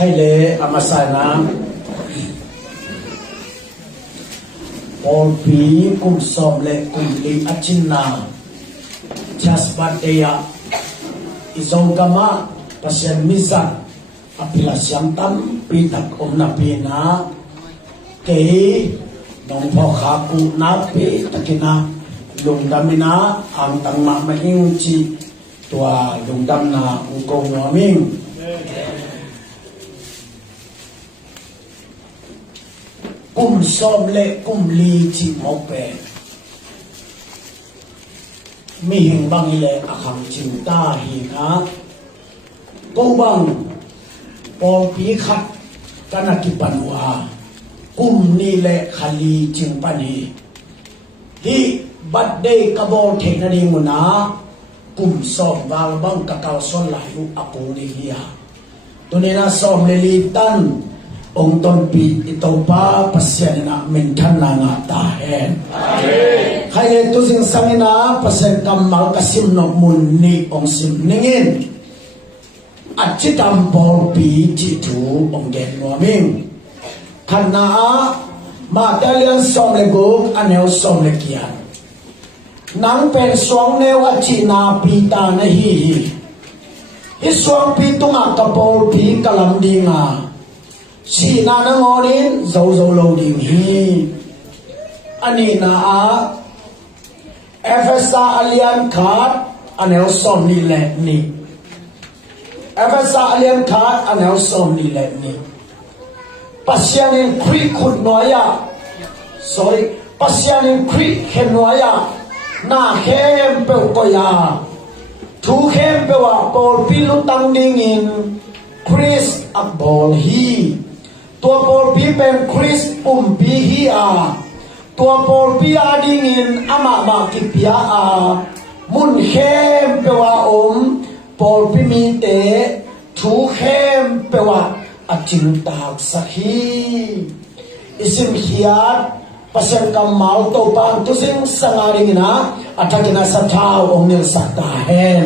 hay le amasana Polpi kum som le kum li achina chaspateya izongama pasien misa apila siamtam pitak napina kei nong pho khaku napi takina lungdamina ang tangma mahing chi tua lungdam na ungkong noming kum som le kum li chi mo pe mi hình bang le akhang ching ta hi na ko bang pol pi khat kana ki panwa kum ni le khali ching pani hi birthday ka bol the na ding na kum som wal bang ka kal son la yu apu ni hiya tunena som le li tan ông tôn pi ito pa pasien na mintan na nga tahen hay le tu sing sangina pasien kamal kasim no mun ni ong sim ningin at chitam bol pi chitu ong gen noming kana madalian som le guk anel som le kian nang pen suang neu achina pi ta na hi suang pi tunga ka bol pi kalam dinga si na na ngorin zo lo ding hi ani na FSA alien card anel som ni le ni FSA alien card anel som ni le ni pasyanin kri khut noya sorry pasyanin kri khen noya na khem pe ko ya thu khem pe wa pol pilu tang ding in Chris abol hi tua por pi ben Chris pi hi tua por pi ding in ama ma ki pia mun khem pe wa por pi mi te thu khem pe wa achin tak sahi isim hiat pasal kamal to pang tu sing sangaring na atakina sa thao nil sakta hen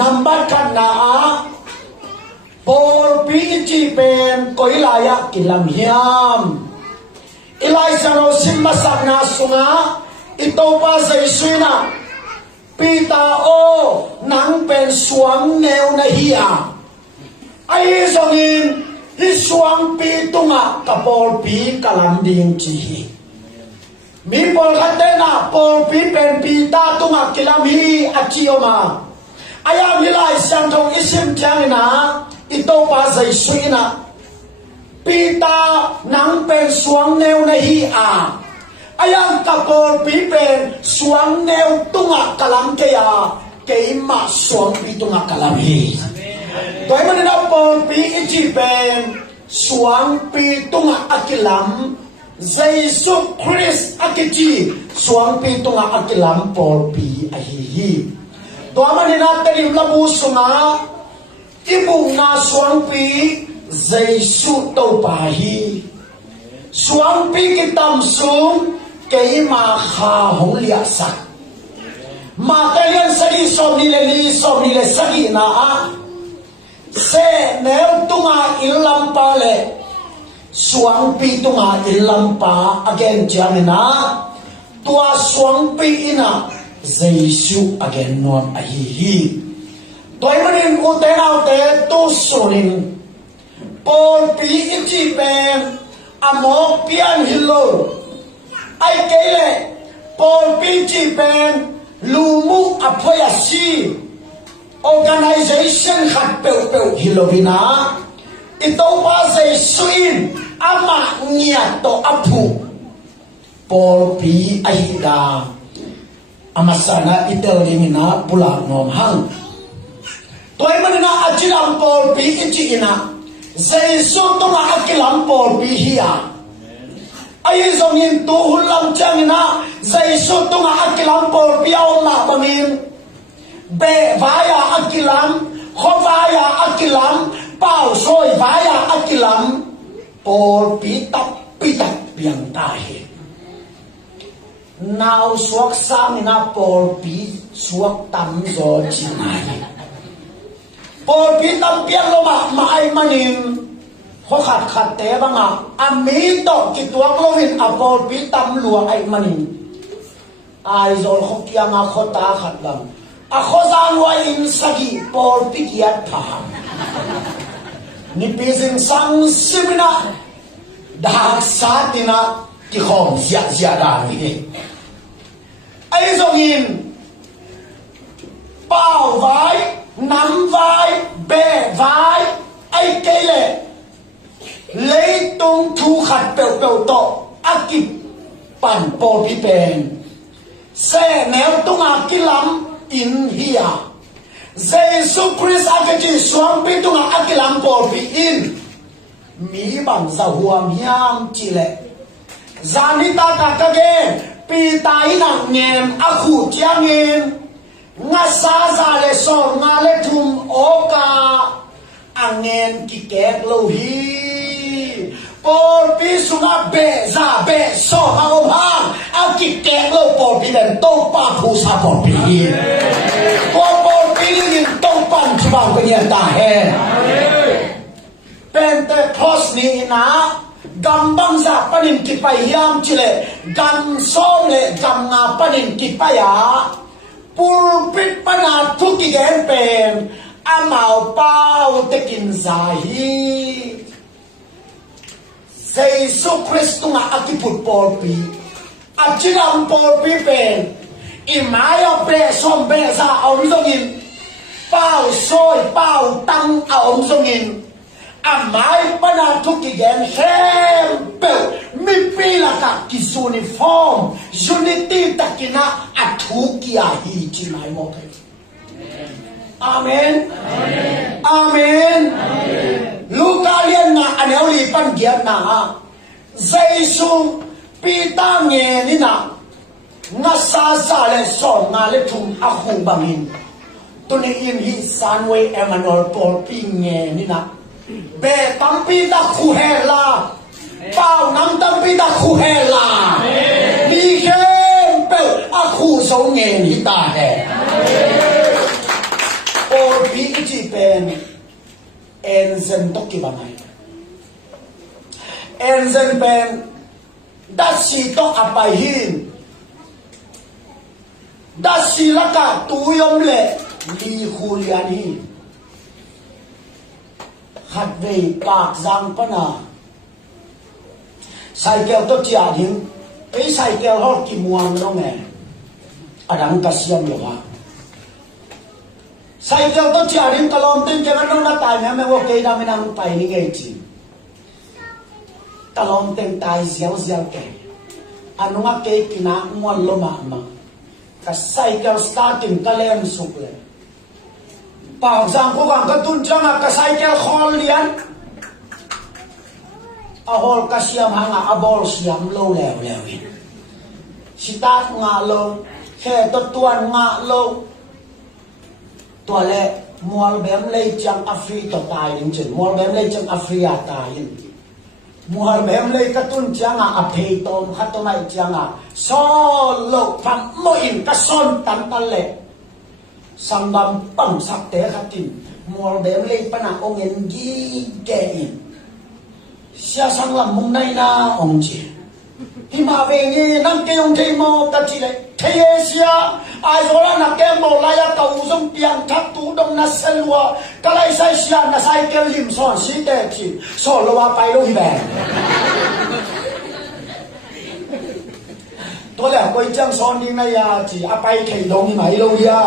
number kan na por pi chi pen ko ilaya kilam hiam ilai sano simma sakna sunga ito pa sa isuina pita o nang pen suang neo na hiya ai songin hi suang pi tunga ka por pi kalam ding chi hi mi por khatena por pi pen pita tunga kilam hi achioma aya milai sang thong isim changina ito pa sa isuina pita nang pen suang neo na hi ayang kapor pi pen suang neo tunga kalam kaya kay ma suang pi tunga kalam hi toy man na por pi ichi pen suang pi tunga akilam Jesus Christ akichi suang pi tunga akilam por pi ahihi toy man na talim labu sunga ibung na suang pi Jesus to pahi suang pi kitam sum kay ma kha hong lia sa ma kalian sagi som ni le sagi na se neo tunga ilam pa le suang pi tunga ilam pa again jamina tua suang pi ina Jesus again non ahihi toy manin uteraw te to sonin por pi ichi pen amo pian hilo ai kele por pi ichi pen lumu apoya si organization khat pe hilowina ito pa say suin ama niya to apu por pi ahida amasana itelingina pula nom hang toy manina achiram por pi ichi ina Jesus tunga akilam por pi hiya ay zongin tu hulam changina Jesus tunga akilam por pi na bangin be vaya akilam kho vaya akilam pao soi vaya akilam por pi tap piang tahi now suak samina por pi suak tam zo chinai por pi tam pian lo ma ai manin ho khat te banga ami to ki tuang lo hin a por pi tam luang ai manin ai zol kho kianga kho ta khat lam a kho zang wa in sagi por pi kiat pha ni pi sing sang simina dak satina ki khom zia da ni ai zong in bao vai nắm vai bè vai ai cây lệ lấy tung thu khát bèo to ác kịp bản bò bị bèn xe néo tung ác kí lắm in hia Jesus Christ ác kí xuống bị tung ác kí lắm bò bị in mỹ bằng giàu huam hiam chỉ lệ zanita kakage pi tai nặng nhèm ác khu chia nghiên nga sa za le so nga le thum oka angen ki kek lo hi por pi sunga be za be so ha o ha a ki kek lo por pi den to pa phu sa por pi por pi ni to pan chwa ko nya ta he Pentecost ni na gambang za panin ki pa hiam chile gam so le gam nga panin ki pa ya pulpit pana thuki gen pen amao pau tekin zahi Jesus Christ nga akiput porpi achiram porpi pen imaya pre som be za om zongin pau soi pau tang om zongin amai pana thuki gen hem pe mi pila ka kisuniform unity takina athukia hi chi mai mo kai amen amen luka lian na aneu li pan giat na jaisu pita nge ni na nga sa sa le son nga le thum a khu bangin tuni in hi sanwe Emmanuel Paul pi nge ni na be tampi da khu hela bao nam tampi da khu hela ni khem pe a khu so nge ni ta he or bi chi pen enzen to ki banai enzen pen da si to apai hin da si la ka tu yom le li khulian hi khát về bạc giang pana sai keo to chia hin ấy sai keo hot ki muang no nghe adang kasiam lo ha sai keo to chia hin kalom tin ke no na tai me wo ke da me nang pai ni nge chi kalom tin tai ziao ziao ke anu nga ke kina muan lo ma ma ka sai keo starting kalem suk le bảo rằng cố gắng các tuân trang là các sai kêu khol liền a hol ka siam hanga abol siam lo leo leo sitat nga lo khe to tuan nga lo to le mual bem lei chang afri to tai ding chen mual bem lei chang afria tai mual bem lei ka tun chang a phei tom khat to mai chang a so lo pham mo in ka son tan tan le sangam pang sak te khatin mual bem lei pana ong en gi ke in sia sang lam mung nai na ong chi hi ma ve nge nam ke ong thei mo ta chi le thei sia ai zola na ke mo la ya ka u zong piang thak tu dong na selwa ka lai sai sia na sai ke lim son si te chi so lo wa pai lo hi be to le koi chang son ding na ya chi a pai thei dong ni mai lo ya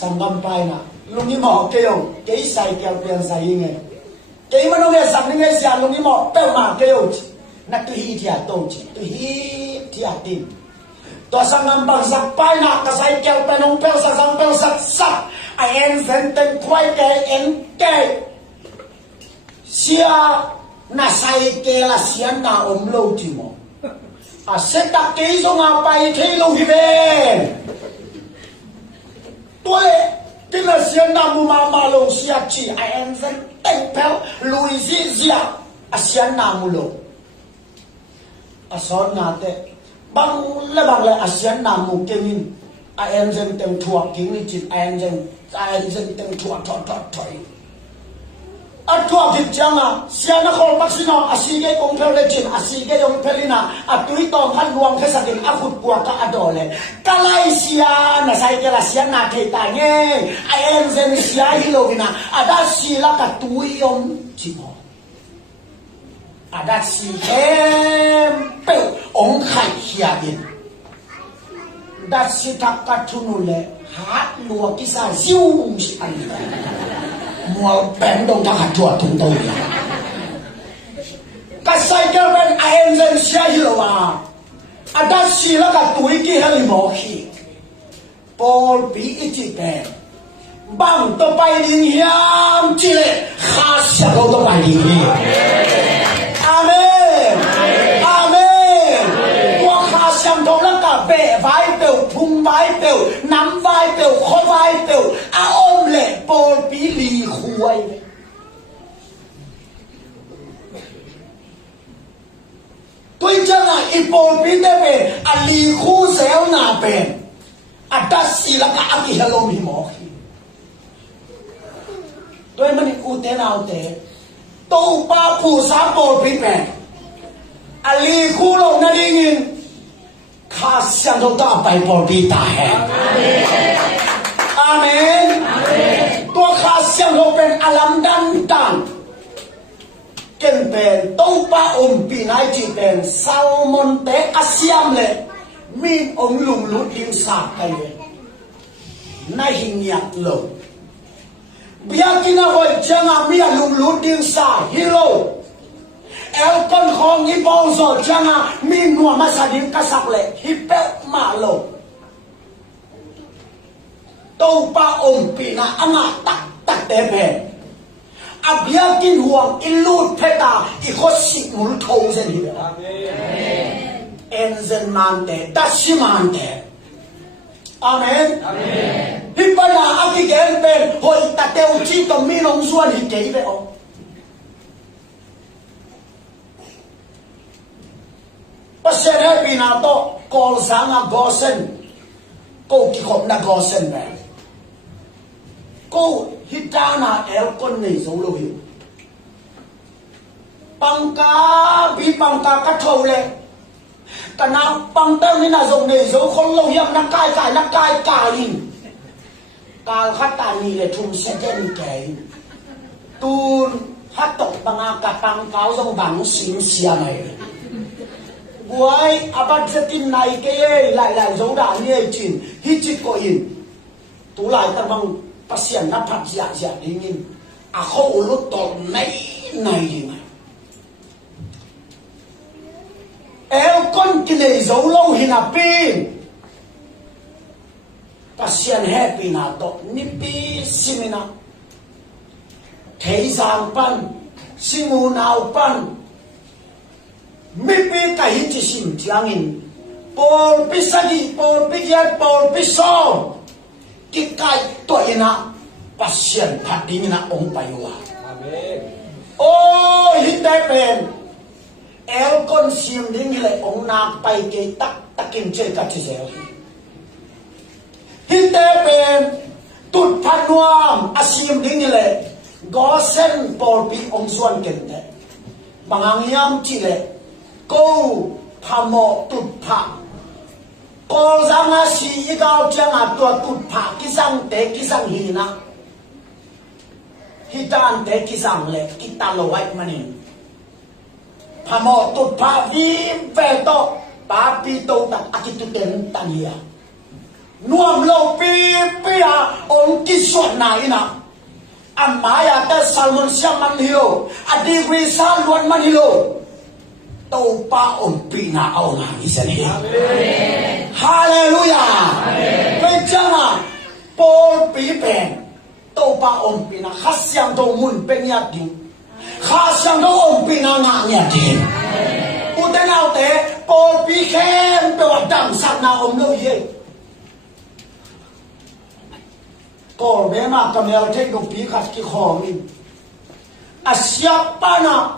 sangam pai na lung ni mo ke yo ke sai ke pian sai nge cái mà nó nghe sẵn nó nghe sẵn lúcนี้mọ bèo mà kêu nè tôi hi thì tôi chỉ tôi hi thì tin tôi sang năm bằng giặc pai nè cái sai kêu bên ông bèo sang bèo sặc ai em dân tên quay cái em cái xia nà sai kêu là xia nà ôm lâu chỉ mọ à sẽ đặt cái giống à pai thế lâu thì về tôi cái là xia nà mà lâu xia chỉ ai em dân tên pel Louisia Asian namulo ason ngate bang le Asian namu kemin a enzen tem thuak king ni chit enzen ai dân từng chua thôi à chua thịt chăng à xiên nó không bác sĩ nó à xí cái ông phèo lên chim à xí cái ông phèo lên à túi tôm hắn luang cái sạc à hụt qua cả à đồ lên cái lai xiên là sai cái là xiên na thề tài nghe ai em dân xiên hilo vina à đã xí là cả túi ông chim họ à đã xí em bèo ông khai kia đi đã xí thắc cả chunu lên hát lùa cái sao siêu anh mua bén đông thằng hạt chuột thùng tôi cái sai cái bên em dân xe hiểu à đã xí là cả túi kia hay mỏ khí Paul bị ít chỉ bèn bằng tôi bay đi hiam chỉ lệ khá sẽ đâu tôi bay đi Amen Amen qua khá xem đâu là cả bẻ vai bèo phung vai bèo nắm vai bèo khó vai bèo à ôm lệ Paul bị lì khuây tôi chẳng là ít Paul bị thế bè à lì khu xéo nà bèn à đã xí là cả cái hello mi mỏ khí tôi mình u thế nào thế tôi ba phụ sa Paul bị bèn à lì khu lâu na đi nhìn khá xem đâu ta bài Paul bị ta hè Amen tôi khá xem đâu bên alam dan dan ken ben tôi ba bị nai chỉ ben Salmon te asiam le min ông lùng lút điên sạc cái này hình nhạc lầu bia kina hỏi chăng à bia lùng lút điên sạc hilo el con khong hi bao giờ chăng à min nuo mà sa điên cá sạc lệ hi pe mà lầu tàu ba ông bị na anh à tắc té bè à bia kin huang in lút peta i khó xịt mũi thâu dân hi Enzen mante, dashi mante. Amen. Amen. Hipana aki gen ben hoi tateu chi to minong zuan hi kei be o. Pasien hai pina to kol sanga gosen. Ko ki khom na gosen be. Ko hitana el kon nei zo lo hi. Pangka bi pangka ka thau le. Cả nào bằng tên nên là dùng để dấu không lâu hiệp nó cài cài in cài khát tàn nhì để chung sẽ chân cái tuôn hát tộc bằng cả bằng cáo dòng bằng xíu xìa này buổi bắt ra tin này cái lại dấu đảo như ấy chỉnh hít chít có in tú lại ta bằng bác sĩ nó phát dạ đi nhìn à khổ lúc tỏ này gì này el con kile zo lo hina pin pasien happy na to ni pi simina thei giang pan simu nau pan mi pi ka hi chi sim tiangin Paul pi sagi Paul pi yat Paul pi so ki kai to ina pasien phat ding na ong paiwa amen oh hite pen el con sim ding le ong na pai ke tak kim che ka che zel hite pen tut phanuam asim ding le go sen Paul pi ong suan ken te bangang yam chi le ko phamo tut pha ko zanga si igao changa to tut pha ki sang hi na hitan te ki sang le ki ta lo wai manin phamo tut pha vi ve to pa pi to tak akitu ten tania nuam lo pi a on ki so na ina amaya ta Salmon siam man hilo adi wi sal luan man hilo tàu pa ổn bị na ao na Israel. Hallelujah. Bây giờ mà Paul bị bèn tàu pa ổn bị na khát xem tàu muốn bên nhà đi khát xem tàu ổn bị na ngã nhà đi. U thế nào thế Paul bị khen tàu đằng sát nào ổn đâu vậy? Paul bé mà cầm theo thế cũng bị khát cái khó mình. À siapa na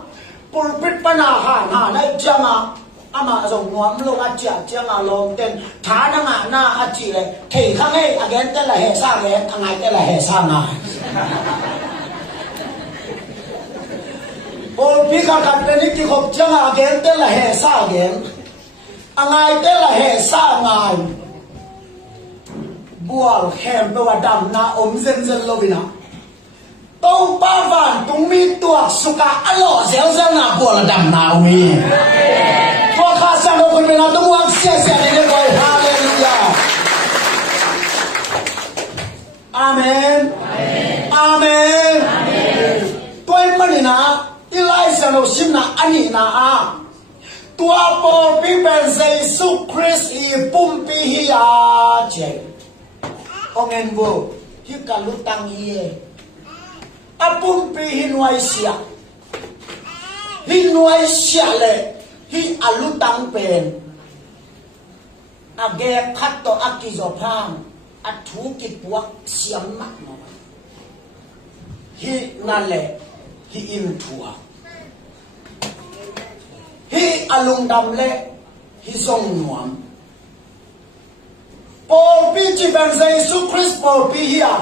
pulpit pa na ha na jama ama rong nuam lo a chia chia ma long ten tha na nga na a chi le thei khang he again te la he sa le angai te la he sa nga Paul pi ka kat te ni ki khop chang again te la he sa again angai te la he sa ngai bual hem pe wa dam na om zen zen lo bina tông ba vạn tung mi tuộc suka alo zel zel na bual dam na mi Tua khá sang đâu con bên nào tôi muốn xe xe đến đây hallelujah Amen Amen Tôi mà nè Ilai sang đâu sim na ani na a Tua po pi ben Jesus Christ I pum pi hi a che Ông em vô Hi cả lúc tăng hi A pum pi hi nuai xia Hi nuai xia lệ Hi alutang pen age khat to akizopang athu ki puak siam mak no hi nale hi im thua hi alung dam le hi song nuam Paul pi chi ben Jesus Christ Paul pi hia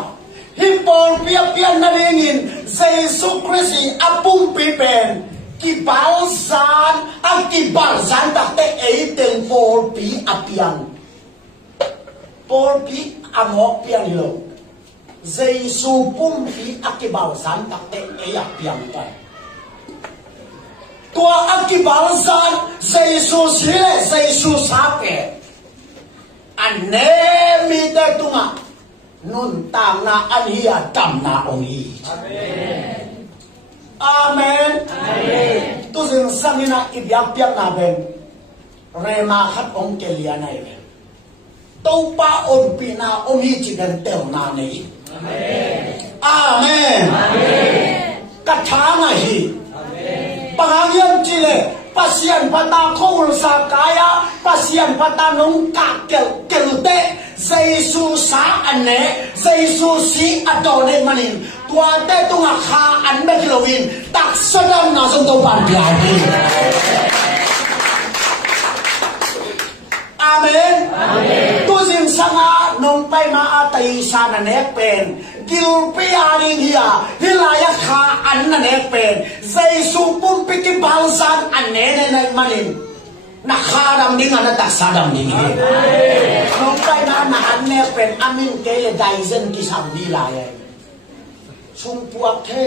hi Paul pi pia na ringin Jesus Christ hi apum pi pen ki bảo san ang ki bảo san đặc tế ấy tên Paul pi apiang Paul pi amok piang lo Giêsu pum pi aki bảo san đặc tế ấy apiang ta tua aki bảo san Giêsu sile Giêsu sape anh ne mi te tunga nun tang na anh hi tam na ông hi Amen. Amen. Tu sing sangina ibyak piak na ben. Rema khat ong kelia na ben. Tau pa on pina om hi chigan tel na nei. Amen. Amen. Amen. Katha na hi. Amen. Pangangyam chile pasian pata khol sa kaya pasian pata nong ka kelute Giêsu sa ane Giêsu si adone manin tua te tunga kha an me kilowin tak sadam na song to ban pi Amen. Amen. Tu sing sanga nong pai ma a tai sa na nek pen gil pi ani hia hilaya kha an na nek pen Giêsu pum pi ki bal san an ne ne manin na kha dam ding ana tak sa dam ding hi nong pai ma na an nek pen amin ke le dai zen ki sam di la ye chung puak the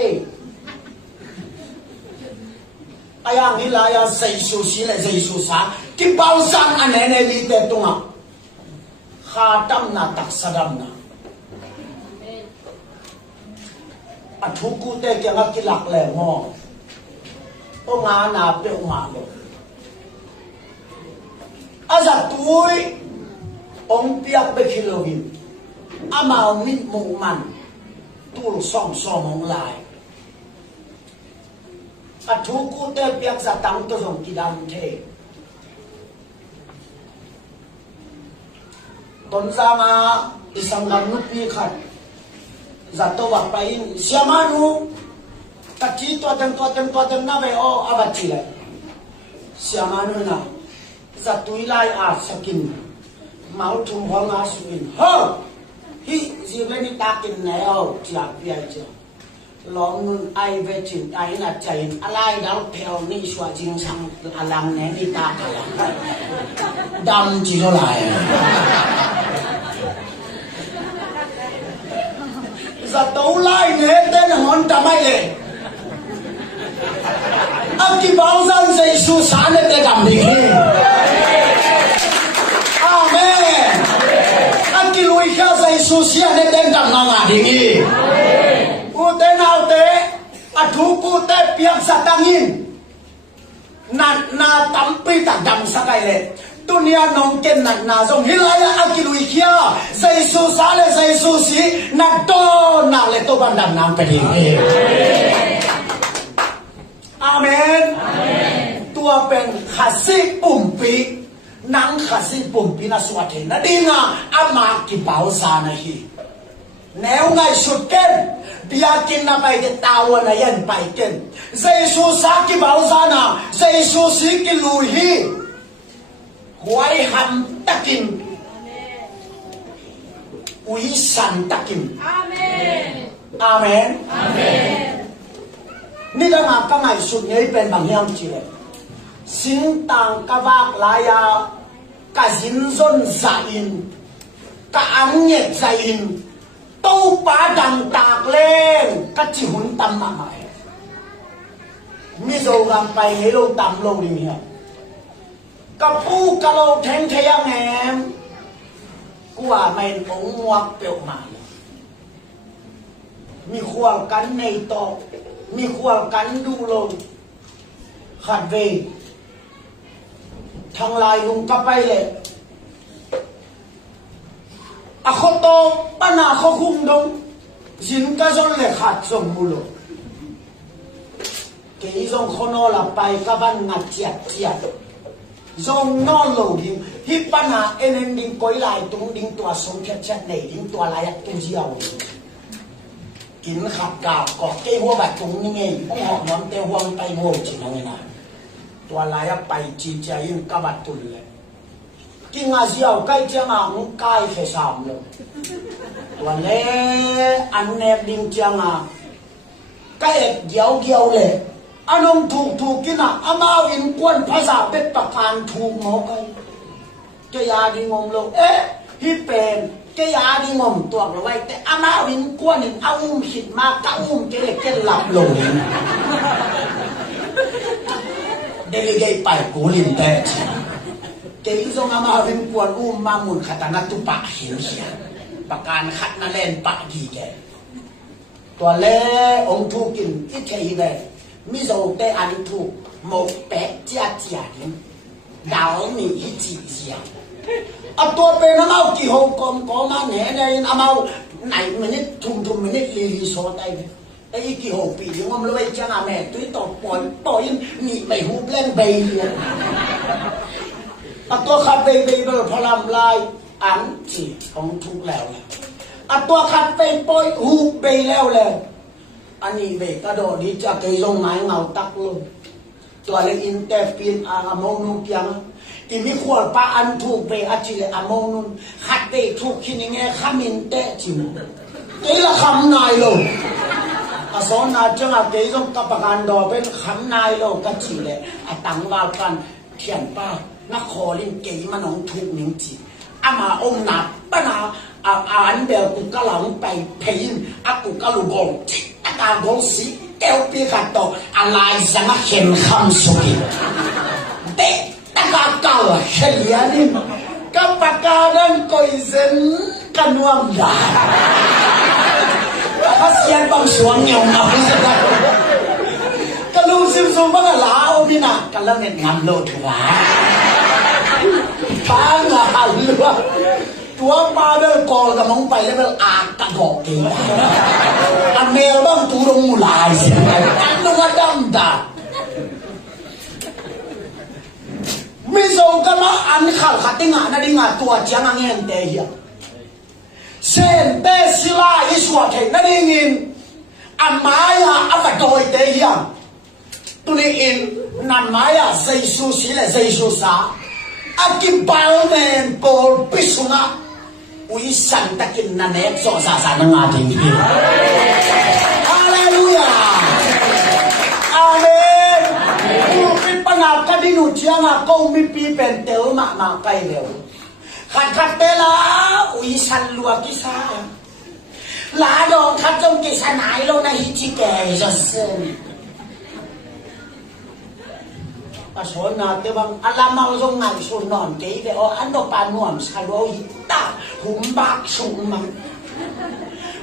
ayang hilaya Giêsu si le Giêsu sa ki bao san anene li te tunga khatam na tak sadam na athuku te ke ngak kilak le mo o nga na pe o ma lo aza tui ong piak be kilowin ama min mong man tul som som ong lai athuku te piak sa tang to jong kidam the ton sama isang nupi khat zato wa pain siamanu kati to den na ve o abachi le siamanu na zatui lai a sakin mau thum hong a suin ho hi zile ni takin ne o tia pia cha long nun ai ve chin ai na chain alai dau theo ni shwa jing sang alang ne ni ta kala dam chi lo lai za tau lai ne ten hon tamai le aki bao zan Giêsu sa ne te dam ni Amen. Aki lui kha Giêsu sia ne te dam na nga ding hi u te nau te athu pu te piak sa tangin na tampi ta dam sa kai le dunia nong ken na zong hilaya akilui kia Giêsu sa le Giêsu si na do na le to ban dam nam pe ding Amen. Tua pen khasi pumpi nang khasi pumpi na swathe na dinga ama ki pau sa na hi nếu ngày sụt ken dia kin na pai ke tawa na yan pai ken Giêsu sa ki bảo sa na Giêsu si ki lui hi quay hầm takin uy san takin Amen. amen Amen. ni da nga ka ngai sut ngei pen bang hiam chi le sing tang ka vak la ya ka zin zon za in ka ang nye za in tâu pa dang tak lên ka chi hun tam ma mai mi zo gam pai ngei lo tam lo ding hiam ka pu ka lo theng the yang em qua men ống ngoặc biểu mà mi khoa cắn này to mi khoa cắn đu lô khát về thằng lại dùng cặp bay lệ à khó to ban nào khó khung đông dính cái con lệ khát giống mù lô cái dòng khó nó là bay các bạn ngặt chẹt dòng nó lầu đi hi pan à em đinh coi lại tung đinh tua sống chết này đinh tua lại tung diều kín khát gạo có cây hoa bạch tung như nghe ông họ nhóm teo hoang tay vô chỉ là người nào tua lại bay chỉ chạy in các bạn tụi lại kinh ngà diều cây chiang à cũng cay phải sàm rồi tua lẽ ăn nẹp đinh chiang à cái diều lệ anh ông thủ kia nào anh ao in quân phá giả bếp bạc hàn thủ ngó cái nhà đi ngom lâu ế hi bền cái nhà đi ngom tuộc là vậyแต่anh ao in quân in ông xịt ma cao cái lạp lồ đây là cái bài cố liền tệ cái dòng anh ao in quân ma muốn khát na tu bạc hiểu hiểu bạc hàn khát na lên bạc gì cáiตัวเล่องค์ทูกินที่เทียบมิโซเตอันทูหมกแปะเจียนี่ดาวมีจีเจียเอาตัวเป็นน้ำเอากี่หงกอมมาเนี่ยในน้ำเอาไหนมันนี่ทุ่มมันนี่ลีโซไตไอ้กี่หงปีที่ว่ามันเลยจังอาแม่ตุ้ยต่อปล่อยนี่ไม่หูเล่นเบย์เอาตัวขับเบย์เบอร์พลัมลายอันจีของทุกแล้วอัตัวขัดไปปล่อยหูไปแล้วอันนี้เบกระโดดดีจะเกยลงไม้เงาตักลงตัวเล็กอินเตฟินอามงนุยังที่มีขวดปลาอันถูกไปอาจิเลอามงนุนขัดไปถูกขี้นี่ไงขมินเตจิมเกยละคำนายลงอาสอนนาจังเกยลงกับประกันดอเป็นคำนายลงกัจิเลอาตังวากันเขียนป้านครลินเกยมันน้องถูกนิ่งจีอามาอมนับป้านาอันเดียวกูก็หลังไปเพยินกูก็ลูกงการกงสีเอวปีกันต่ออะไรสังเห็นคำสุดเด็กตะกาเก่าเฉลียนี่กับปากกาดันก่อยเส้นกันวมยาเพราะเสียนบางส่วนเหนียวมาพิเศษก็รู้ซิมซูบ้างลาวนี่นะกันแล้วเนี่ยงามโลดหัวทางงานหรือว่าตัวมาเดินกอกับมองไปแล้วอากระบอกเองอันเมลบ้างตูรงมูลายสิอันนู้นดำดามิโซกันมาอันขัดขัดติงานดิงาตัวจังเงินเดียเซนเตสิลาอิสวาเทนดิงินอันมายาอัฟโดยเดียตัวนี้อินนันมายาเซซูสิเลเซซูซาอากิบาลเมนโปลปิสุนาอุยสันตะกินนันเอกโซซาซานังอาทิงฮีฮาเลลูยาอาเมนกูปิปังอาคดีนุจียงอากูมีปีเป็นเตลมาไปเร็วขัดเตลาอุยสันลัวกิซาลาดองขัดจงกิสนายโลนาฮิจิเกยจะเซนasal nanti bang alamang zongan sunon kay de o ano panuam salo hita humbak sumang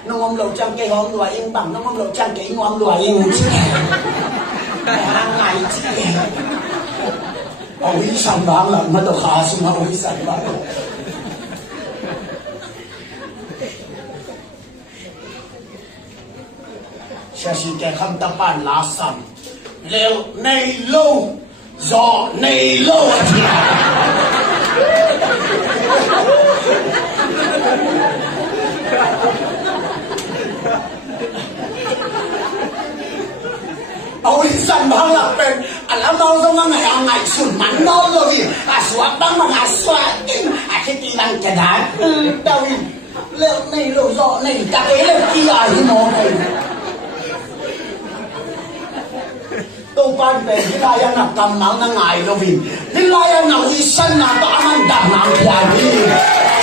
nungom lo chang kay hom lua ing bang nungom lo chang kay ngom lua ing hangai chi o isan bang lang mato khasu ma o isan bang siya si kay kamtapan lasan leo nay low do này lô ôi sẵn bằng là bên làm đâu giống ngày ngày sụn mắn đó rồi à xóa băng mà ngà cái đá đâu liệu này lộ rõ này chắc ấy là chi ai nó này tôi quan về cái lai ăn nạp cầm máu năng ngài đâu vì cái lai ăn nạp đi sân nào tao ăn đạp nạp thì ai đi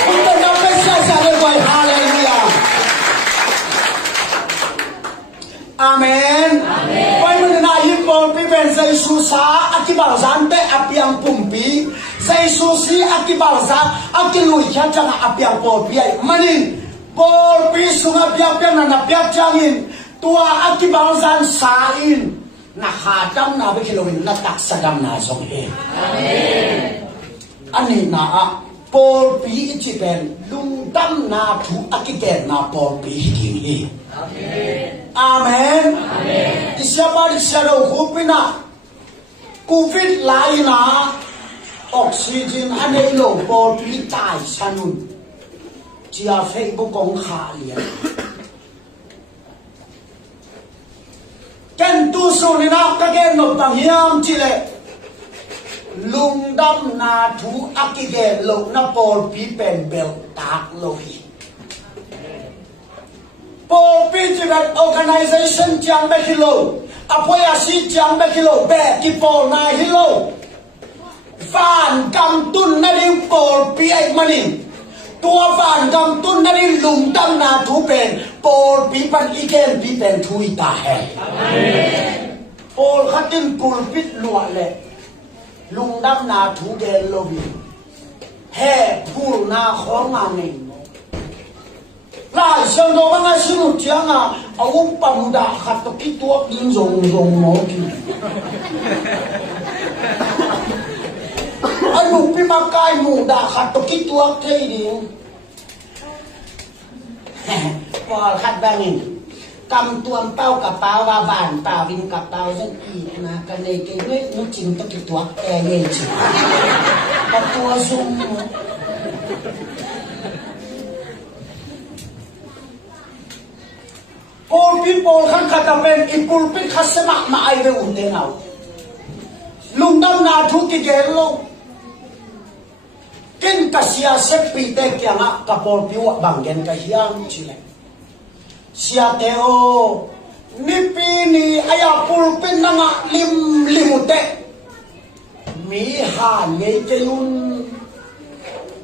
chúng ta đâu cái xa xa đây quay hallelujah amen quay mình là hiệp bồn bị bên dây su xá aki bảo gián tệ apiang pumpi dây su xí aki bảo gián aki lùi khát chẳng apiang bồn bị manin bồn bị sung apiang piang na piang changin tua aki bảo gián sa in na khadam na bekiloin na taksadam na zong he amen ani na bồn bị chỉ bên lung đâm na thu aki gen na bồn bị hiking he amen isiapa di shadow kupina covid lai na oxygen anei lo bol pi tai sanun chia facebook kong kha lian ken tu su ni na ka gen no bang hiam chi le lung dam na thu akige lo na bol pi pen bel tak lo hi Paul Pitchman organization jang be kilo apoya si jang be kilo be ki Paul na hilo van kam tun na ring Paul pi ai manin tua van kam tun na ring lung tam na thu pen Paul pi pan igen pi pen thu ita hai amen Paul khatin kul pit lua le lung dam na thu gen lo bi he phul na khong ma ning lại xem đó bác ai xin một tiếng à ông bằng đã khát được cái tuốc đến rồng nó kì anh mục cái bác ai mù đã khát được cái tuốc thế đi qua khát ba nghìn cầm tuồng bao cả bao và bản bảo vinh cả bao rất ít mà cái này cái nước nó chính tất cái tuốc e lên chỉ cái tua dung Paul people kan kata pen ipul pin khasema ma ai be unde ngau lungdam na thu ki gelo kin kasia sepi te kya nga ka Paul piwa banggen ka hiang chile sia teo nipini aya pul pin nga limute mi ha ye te yun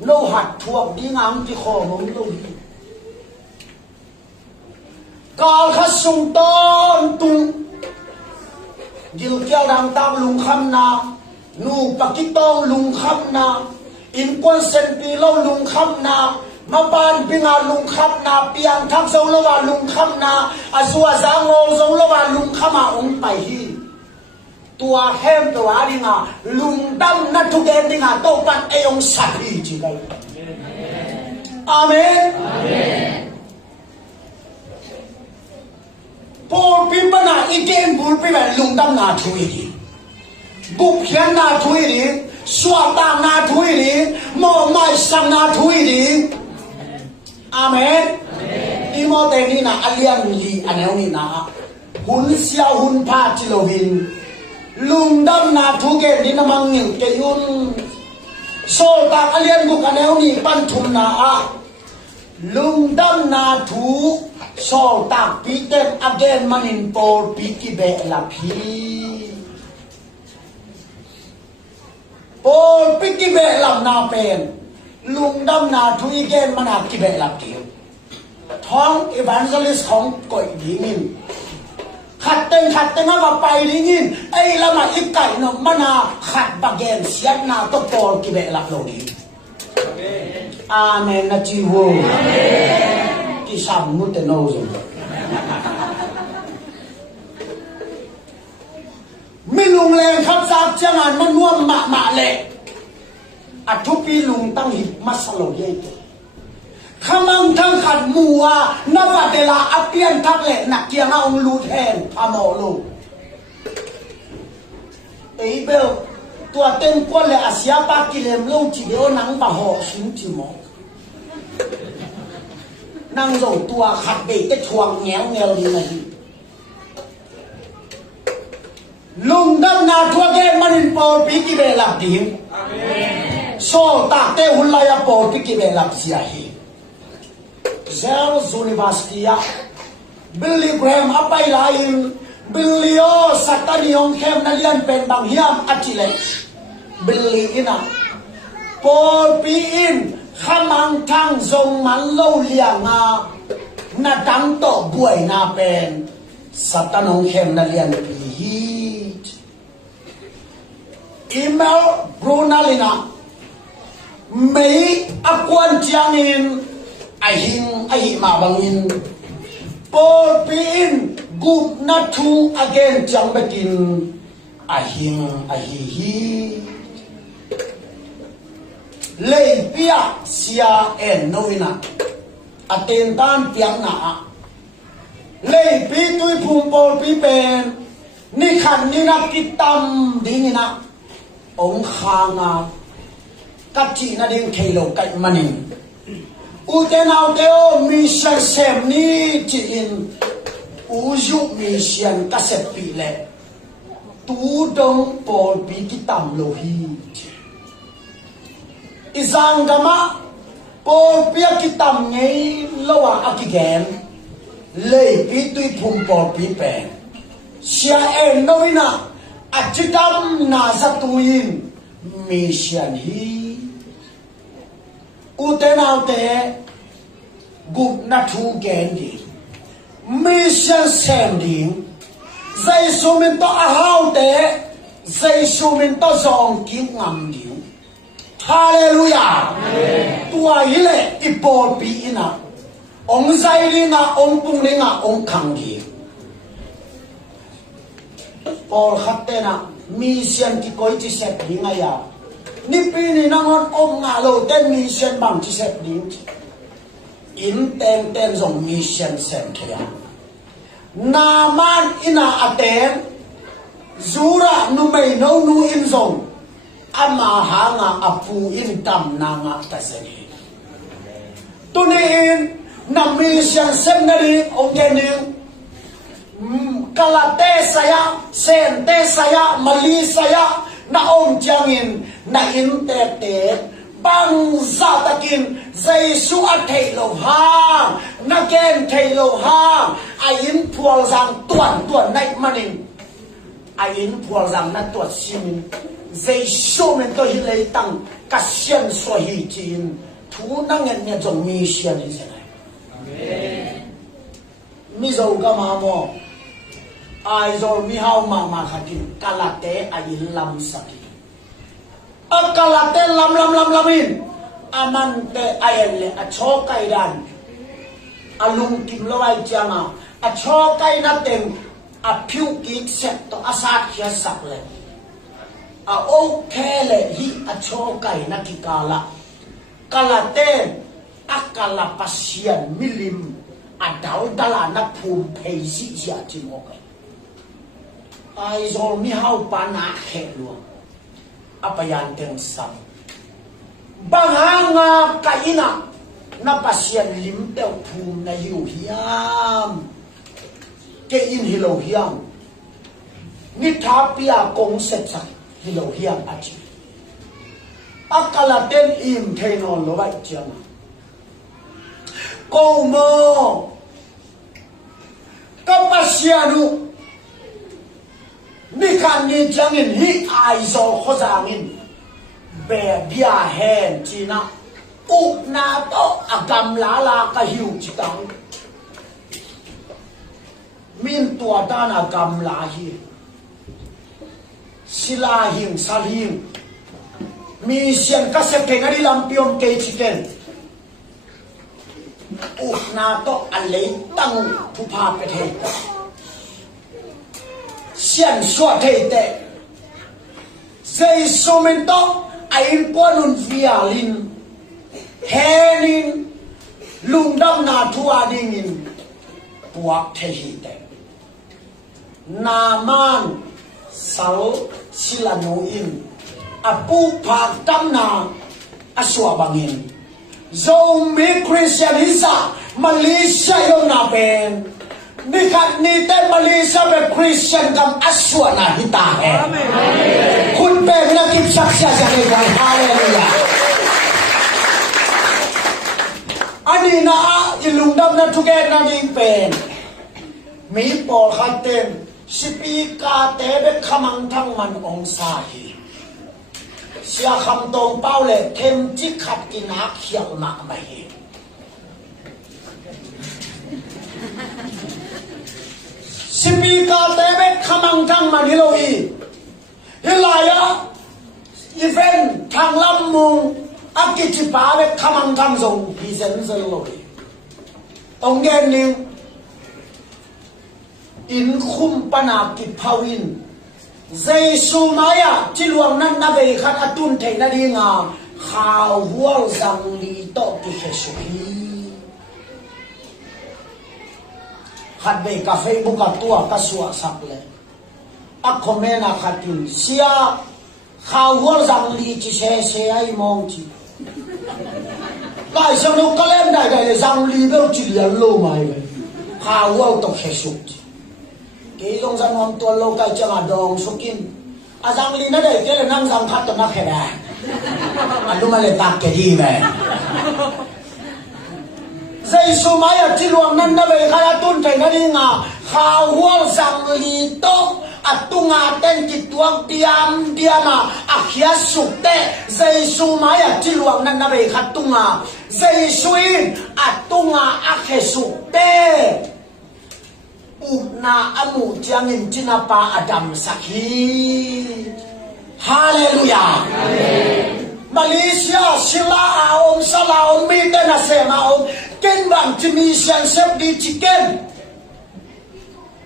no hat thuak ding ang ti kho mong lo Cao khát sung tôn tung Gil kiao đăng tang lung kham na Nu pakitong lung kham na In quan sen pi lâu lung kham na Ma ban pinga lung kham na Piang thang sâu lâu wa lung kham na Asua giang ngô dâu lâu wa lung kham na Ung pai hi Tua hem tua đi nga Lung đâm na tu gen đi nga Tô pan ayong sapi chi gay Amen Amen Paul Pimpana again Bulpiman lungdam na tuiri Bukyan na tuiri Swatang na tuiri Mo mai sang na tuiri Amen Imo teni na alian li anaw ni na Hun siya hun pa chilovin Lungdam na tuge di namang ngil kayun So tak alian buk anaw ni pantum na Lungdam na tu So tak Peter again manin Paul piki be la pi Paul piki be la na pen Lungdam na tu again mana ki be la pi Thong evangelist khong koi dingin Khat teng ma pai dingin ai la ma ikai no mana khat bagen siat na to Paul ki be la lo di Amen na chi wo Amen Sam mu te no zo mi lung leng khap sap changan man nuam ma le athu pi lung tang hi masalo ye khamang thang khat muwa na va de la apian thak le na kia nga ong lu then amo lo ei be tua ten kwa le asia pa kilem lo chi de nang ba ho sin chi mo năng dầu tua khát để cái chuồng nghèo đi này lùng đâm na thua cái manin Paul bị cái bề làm tiếng so ta te hulaya por pikile lapsia hi Zell University ya Billy Graham apai lain Billio sataniong kem na lian pen bang hiam atile Billy ina por pi in khamang thang zong man lo lianga na dang to buai na pen satanong kem na lian pi hit email brunalina mấy akwan chiangin ahi ma bangin por pin gup na thu again chang bekin ahi hi lei pia sia en novina aten tan piang na lei pi tui phum por pi pen ni khan ni na kitam ding na ong khanga các chị na đinh thầy lầu cạnh màn hình u tên nào teo mi sang xem ni chị in u dụng mi xiên các sẹp bị lệ tú đông bol bị cái tầm lầu hi izang gama bol bị cái tầm ngay lâu à cái gen lấy bị tuy phum bol bị bèn xia em nói na à chỉ đam na sa tuin mi xiên hi ute nào te gup na thu gen di mission sem ding zai su min to a hau te zai su min to zong ki ngam di hallelujah tua ile ipol pi ina ong zai ri na ong pung ri na ong khang di por khatte na mission ki koi chi set ri nga ya ni pi ni nangon om nga lo ten mission bang chi set ding in ten zong mission sem thaya naman ina aten zura nu mai no nu in zong ama ha nga apu in tam na nga ta seni tunin na mission sem na ri ogening kalate saya sente saya mali saya na om changin na intete bang za takin Giêsu a thei lo hang na ken thei lo hang a in phual zang tuan nai manin a in phual zang na tuat simin Giêsu men to hi lei tang ka sian so hi chin thu na ngen nya jong mi sian ni se nai amen mi zo ga ma mo ai zo mi hau ma khatin kalate a in lam saki akalate lam in amante ayelle a chokai dan alung kim lawai changa a chokai na tem a phiu ki set to asat khia sakle a okele hi a chokai na kikala kalate akala pasian milim a dal dala na phum phei si sia chin okai ai zol mi hau pa na khe luang apayan teng sam bahanga kaina na pasien lim teu phum na yu hiam ke in hilo hiam ni thapia kong set sak hilo hiam achi akala ten im thainon lo bai chama ko mo kapasianu ni kan ni changin hi ai zo khozangin be bia hen china u na to agam la ka hiu chitang min tua dan agam la hi sila him salim mi sian ka se ke ngari lampion ke chiken u na to alei tang thu pa pe the xian xua thei te sei so men to ai ponun vialin henin lungdam na thua dingin puak thei te naman sal silano in apu phak tam na aswa bangin zo me Christian isa Malaysia yo na ben ni khat ni te Malaysia be Christian kam aswa na hita hai amen kun pe na kip saksa jane hallelujah nam na tuge na ding pen mi por khaten sipi ka te be khamang thang man ong sa hi sia kham tong pau le them chi khat ki na khial ma ma hi sipi ka te be khamang thang man hi lo hi hilaya event thang lam mung akiti pa be khamang thang zong hi zen zen lo hi ông nghe niệm in khum pana kịp phawin dây su maya chỉ luang nan na về khát atun thầy na đi ngà khao hual rằng li to ki khesui khát về cà phê bu cà tua cà sua sạc le a comment na khatin sia khao hual rằng li chỉ se ai mong chỉ lại sao nó có lên đại đại rằng li đâu chỉ là lâu mày vậy khao hual to khesui cái dòng dân hôm tuần lâu cái chân à đồng số kim à rằng li nó để cái là năm rằng khát tao nó khè đà à đúng mà lại tạc cái gì mày dây số máy ở chỉ luồng năn nó về khai tuân thầy nó đi ngà khao hual rằng li to à tung à tên chỉ tuang tiam tiam à khía sụp tệ dây số máy ở chỉ luồng năn nó về khai tung à dây suy à tung à khé sụp tệ na amu tiangin china pa Adam sakhi hallelujah amen Malaysia sila aom sala om mi tena sema om ken bang chimi sian sep di chicken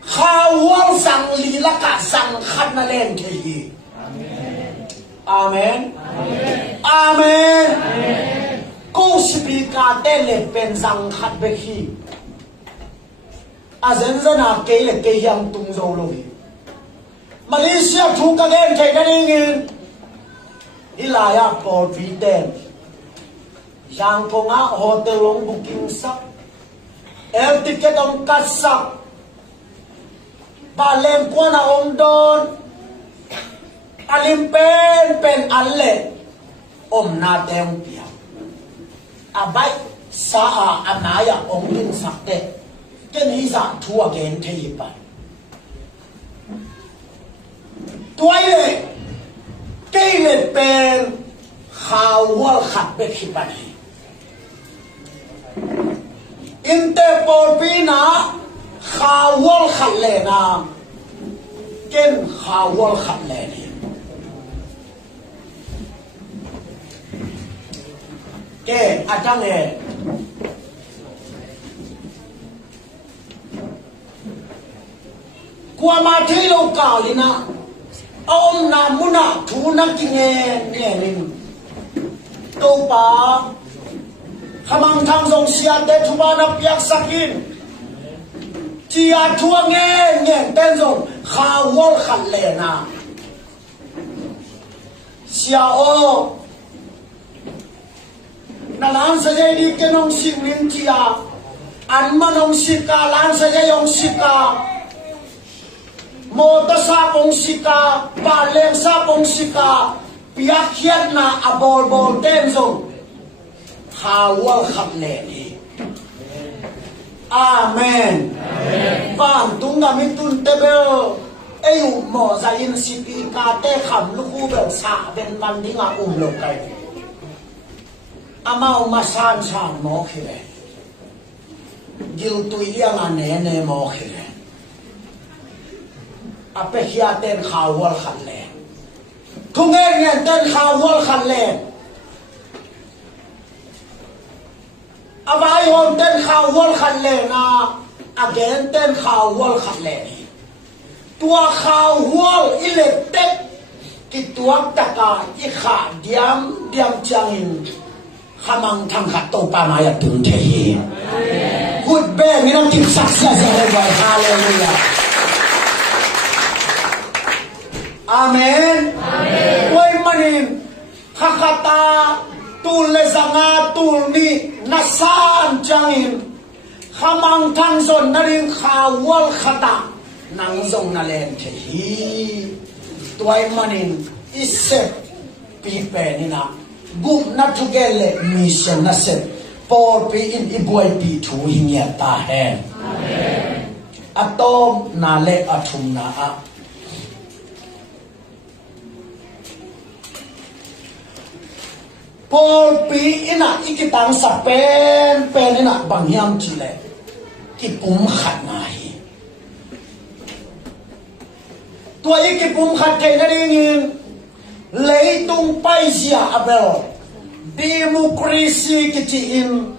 khawal sang li la ka sang khat na len ke hi amen amen amen ko sipi ka te le pen sang khat be hi à dân dân à cây là cây yang tung dầu rồi Malaysia thu cả đen thấy cái đi nghìn Ilaya Port Viten yang công á hotel long booking sắc air ticket ông cắt sắc ba lem quan à ông don alim pen alle om na tem pia abai sa a anaya ông din sắc te cái này giả thua again thế gì vậy tuổi này cái này bên khao hual khát bê khi bạn Interpol pina khao hual khát lệ na cái khao hual khát lệ này cái ở trong này qua mà thấy lâu cao đi na ông na muốn na thu na kinh nghe lên đâu pa hamang tham dòng xia te thu ba na piak sakin chia thua nghe tên dòng khao wol khát lệ na xia o na lan sa dây đi cái nông sinh linh chia ăn mà nông sika lan sa dây ông sika motor sa pong sika paleng sa pong sika piakhiat na abol ten zong hawal khat le ni amen pam tunga mi tun tebel ayu mo za in sipi ka te kham lu khu bel sa ben man dinga lo kai amao masan san mo khire gil tuiliang ane mo khire ape hiya ten khawal khat le thung nghe ten khawal khat le avai hon ten khawal khat le na again ten khawal khat le tua khawal elected ki tua taka i kha diam changin khamang thang khat to pa ma ya tung the hi good be ni na tik success hallelujah amen wai manin khakata tul le zanga tul ni nasan changin khamang thang zon na ring khawal khata nang zong na len the hi toy manin isse pi pe ni na gum na tugele mission na set Paul pi in ibuai pi thu hinya ta hen atom na le athum na a Paul pi ina ikitang sa pen ina bangyam chile kipum khat na hi tua ikipum khat ke na ringin leitung paisia abel democracy kichiin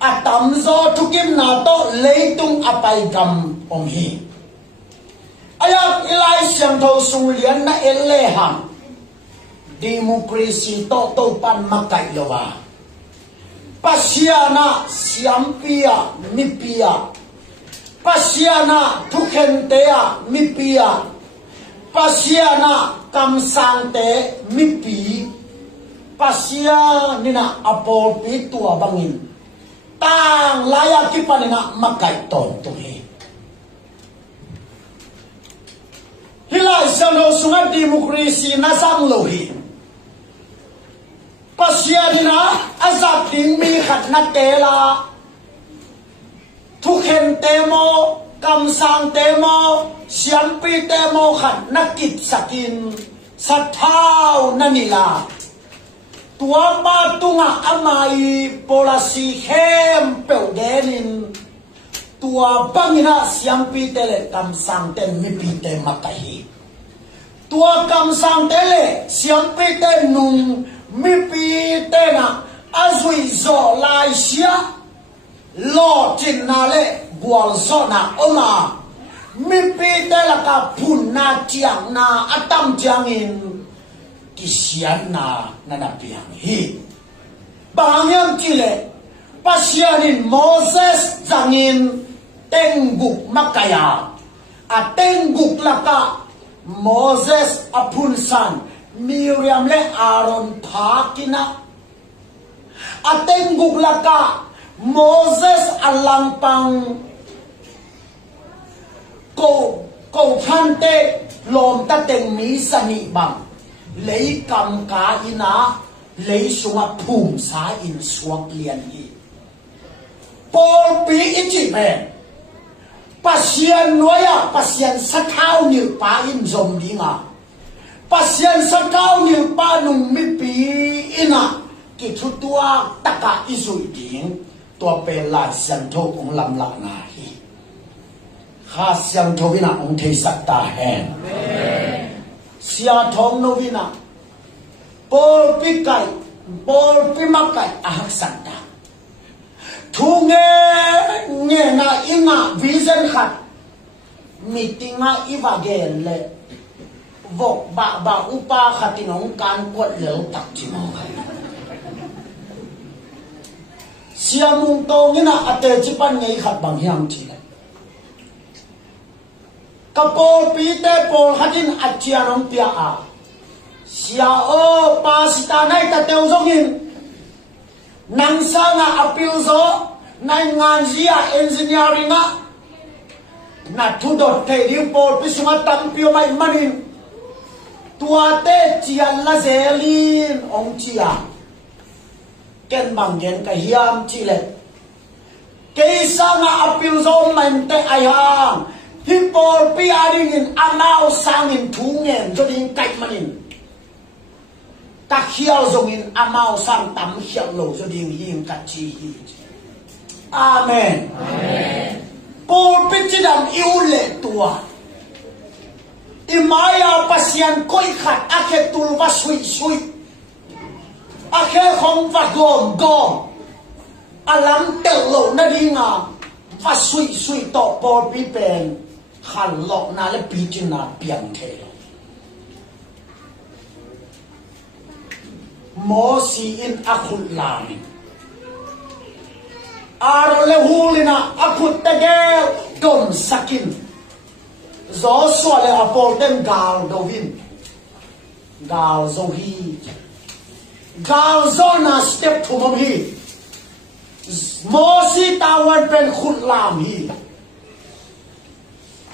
atam zo thukim na to leitung apai gam om hi ayak ilai siang tho sung lian na ele ham democracy to pan makai lowa pasiana siampia mipia pasiana thukhentea mipia pasiana kamsangte mipi pasia nina apol pi tua bangin tang laya kipanina makai ton tu he hilai sano sunga demokrasi nasang lohi pasia nina azab ding mi khat na tela thukhen temo kamsang temo siampi temo khat nakit sakin sathau nanila tua ma tunga amai polasi hem peu denin tua bangina siampi tele kamsang ten mipi te makahi tua kamsang tele siampi te nung mipi te na azui zo lai sia lo chin na le bual zo na oma mipi te la ka pun na chiang na atam chiangin kisian na nanapiang hi bangyam chile pasianin Moses zangin tengguk makaya a tengguk laka Moses apunsan Miriam le Aaron thakina a tengguk laka Moses alampang ko phante lom ta teng mi sani bang lấy cầm cá ina lấy sung phum sa in suak lian hi Paul pi ichi me pasian noya pasian sakau ni pa in zom dinga pasian sakau ni pa nung mi pi ina ki thutua taka izui ding to pe la sian tho ong lam la na hi kha sian tho ina ong thei sak ta hen sia thong no vina Paul pikai Paul pimakai ahak santa thunge nge na inga vision khat meetinga iwagel le vok ba upa khatinong kan kwat lel tak chimo sia mung to ngina ate chipan ngei khat bang hiam chi le Kapol pite Paul hadin achianong pia a sia o pasita nai ta teu zongin nang sanga apil zo nai ngan zia engineering a na thu dot te ri Paul pisuma tampio mai manin tua te chian la zelin ong chia ken bang gen ka hiam chi le ke sanga apil zo man te ayang Hipol piaring in amao sangin tungen joding kait manin takhial zongin amao sang tam hial lo joding ying kachi hi amen Paul pichidam iule tua imaya pasian koi khat akhe tulwa sui akhe khom va gom alam tel lo na dinga va sui to Paul pi pen khan lok na le pi chin na piang the mo si in akhul lam aro le hulina akhut tegel gom sakin zo so le apol ten gal dovin gal zo hi gal zo na step thumam hi mo si tawan pen khut lam hi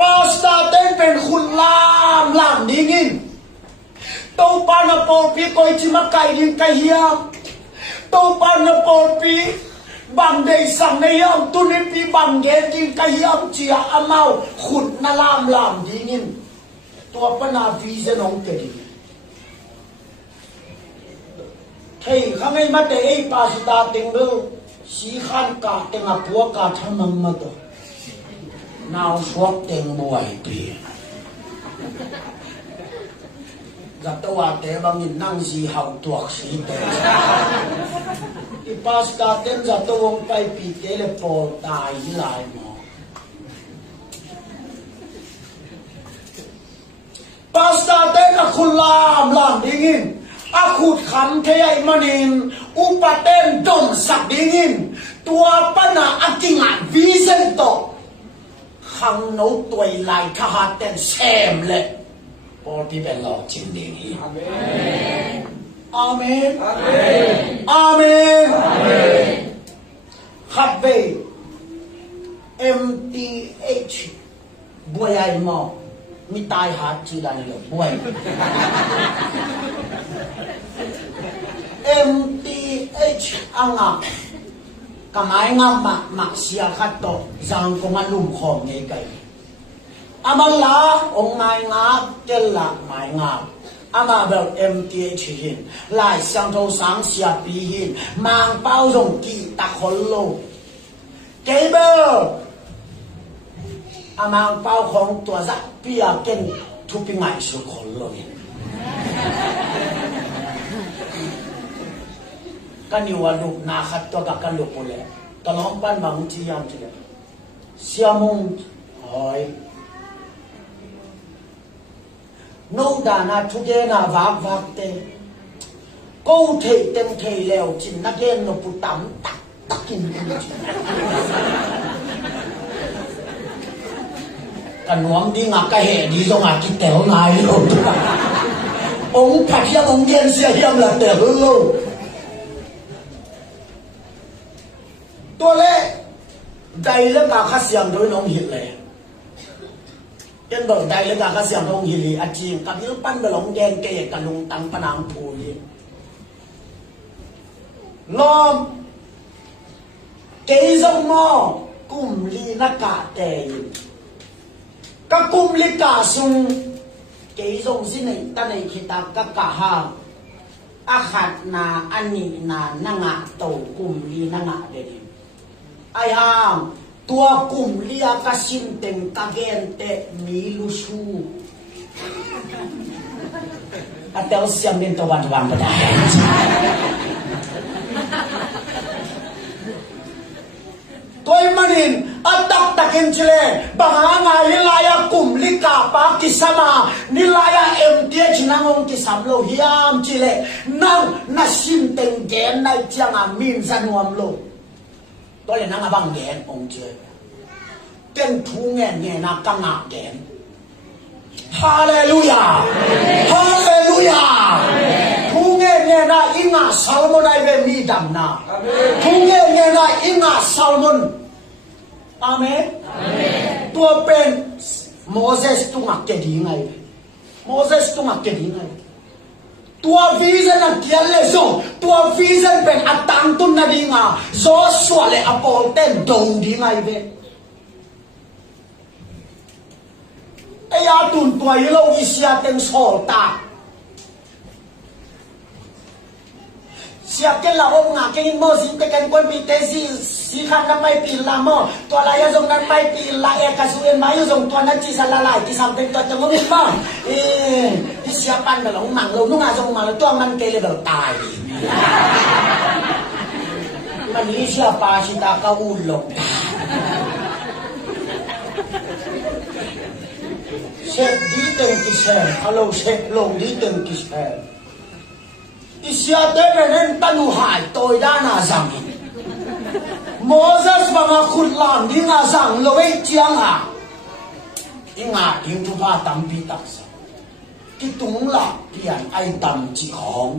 Pasta ten pen khun lam dingin tau pa na Paul pi koi chi makai din kai hiam topan na porpi bang day sang na yam tunipi bang gedin kayam chia amaw khut na lam dingin tua pa na visa nong kedi thei khamai mate ei pa sita tingdo si khan ka tenga puwa ka thamang ma to now swap teng boy pi gatawa te bangin nang si hau tuak si te ipas ka ten zatawong pai pi teleport tai lai mo pasta te ka khulam lam dingin akut kham the ai manin upaten dom sak dingin tua pana akinga vision to khang no toy lai kha haten sem le por ti ben lo chin ding hi amen amen amen amen khat ve MTH boy ai mo mi tai hat chi la ni lo boy MTH anga kamai nga ma sia khat to jang ko nga lum khom nge kai amala ong mai nga tel la mai nga ama bel MTH hin lai sang tho sang sia pi hin mang pao rong ki ta khol lo cable amang pao khong tua za pia ken thu pi ngai su khol lo ni kaniwa lu na khat to ka kan lu pole talong pan mang chi yam chi le siamong hoi no da na thu ge na vak te ko the tem the leo chin na gen no pu tam tak takin kan nuam di nga ka he di zo nga ki tel nai lo ông phạt hiam ông gen sia hiam la te loตัวเล่ใจเรื่องการขัดเสียงโดยน้องหินเลยเช่นบอกใจเรื่องการขัดเสียงน้องหินเลยอาจีนกับยิ่งปั้นไปหลงแดงเกยกันลุงตังปนางพูยล้อมเกยซงมอกุมลีนักกาเตยกับกุมลีกาซุงเกยซงสิไหนตาในคิดตากะกะฮาอาขัดนาอันนี้นานงะโตกุมลีนงะเดดิไอ้ห้ามตัวกลุ่มเลียกสินเต็มกะเกนเตมีลูชูอาเตลเสียงเดินตะวันก็ได้ตัวมันนินอัตตักตะเกนเชลบางงานนิลายกลุ่มลิกาปากิสมานิลายMTHนางองกิสามโลฮิยามเชลนั่งนัสินเต็มเกนในเจียงอามินจันวมโลตัวเลยนั่งบังแกนองเจเต้นทูเงี้ยเงี้ยนักกังอาแกนฮาเลลูยาฮาเลลูยาทูเงี้ยเงี้ยนะอิงาซาลมอนไอเวมีดำนาทูเงี้ยเงี้ยนะอิงาซาลมอนอาเมนตัวเป็นโมเสสตุงักเกดีไงโมเสสตุงักเกดีไงตัววิสันนักเกียรติส่งตัววิสันเป็นอัตตังตุนนาดีงาโซสวเลอโปลเต้นดงดีไงเวไอ้ยาตุนตัวยี่โลอิสยาเต็มโซลตาเสียเกล้าองงาเก่งโมสิเตกันคนปีเตสีขันน้ำไม่ปีละโมตัวลายส่งน้ำไม่ปีละเอกสุเอ็นมายุส่งตัวนั้นจีสันละลายที่สามเป็นตัวจมูกบ้างที่เสียปันแบบหลงหมังเรานุ่งอาส่งมาแล้วตัวมันเกลียแบบตายมันนี่เสียปาชิตากาอุลลงเช็ดดีเต็มกิเชนฮัลโหลเช็ดลงดีเต็มกิเชนอิสยาเตเรนนตันุหายตัวด้านาซังโมเสสบังคุลามดินาซังโลเวจียงอ่ะอิงาอิงทุพาตัมปีตักซังที่ตุงละเพียนไอตัมจีของ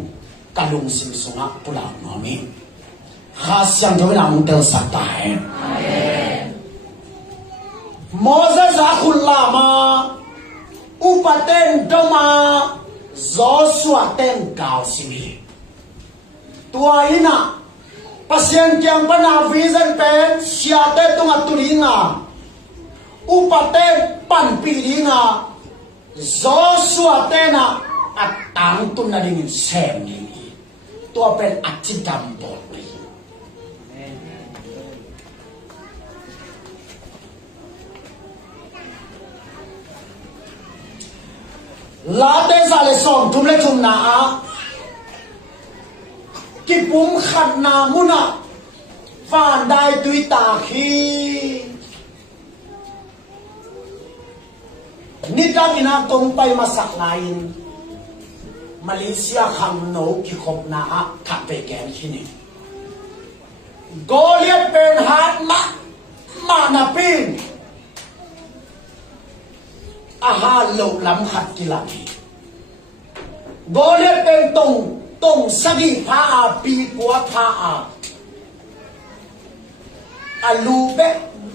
กะลุงสิมสุงะปุลาโนมิข้าสังเทวินามุเตลสัตตายโมเสสคุลามาอุปเตนดมาโซสวาเตนกาวสิมีตัวอินะ pasien kiang pana vision pen siate tunga tulinga upate pan pilinga Joshua tena atang tunna dingin sem ni tua pen acidam bori late zale som tumle tumna a kipum khatna muna fan dai tui ta khi nitang ina kong pay masak lain Malaysia khang no ki khop na a khape ken khini Goliath pen hat ma na pin aha lo lam khat ki laki Goliath pen tong sagi pha a pi kwa pha a alu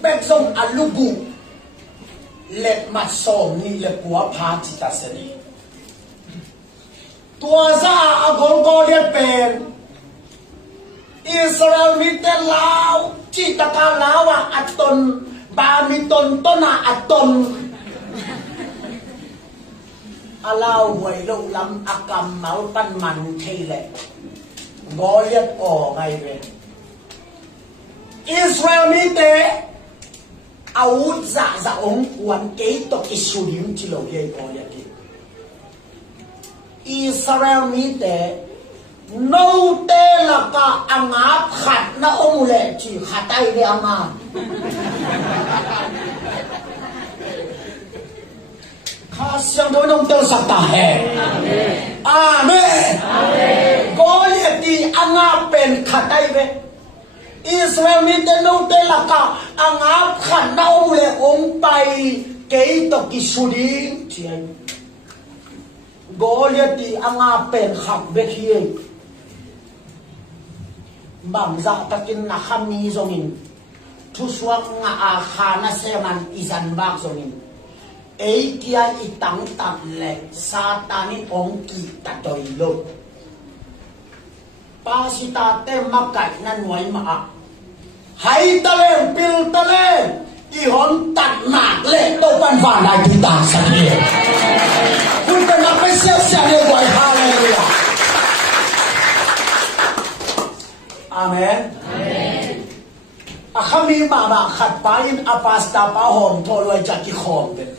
be song alu gu let mat som ni le kwa pha chi ta sani tua za a Goliath pen Israel mi te lao chi ta ka lawa aton ba mi ton tona aton allow way lo lam akam mau pan man thei le Goliath o ngai ve Israel mi te aut za ong kwan ke to ki sulim chi lo ye Goliath ki Israel mi te no te la ka angat khat na ong le chi khatai de angat Kasang doon ng tel sa tahe. Amen. Goliath di angapen khatay be. Israel mi te no te la ka angap khat na ong le ong pai kay to kisuding tiyan. Goliath di angapen khat be hiye. Bang za takin na kami zongin. Tuswak nga akhana seman izan bak zongin. Ấy kia ít tăng tạt lệ Satan ít ống kỳ tạt đôi lô ba si ta tem mắc cạnh nan ngoài mà hãy ta lên pil ta lên đi hòn tạt nạc lệ đâu văn vàng đại chúng ta sẵn hiệpคุณเป็นนักไม่เสียเสียเรียกไว้ฮาเลลูยาอาเมนข้ามีมาขัดไปอินอปัสตาปะหอมโทรวยจากที่คอมเป็น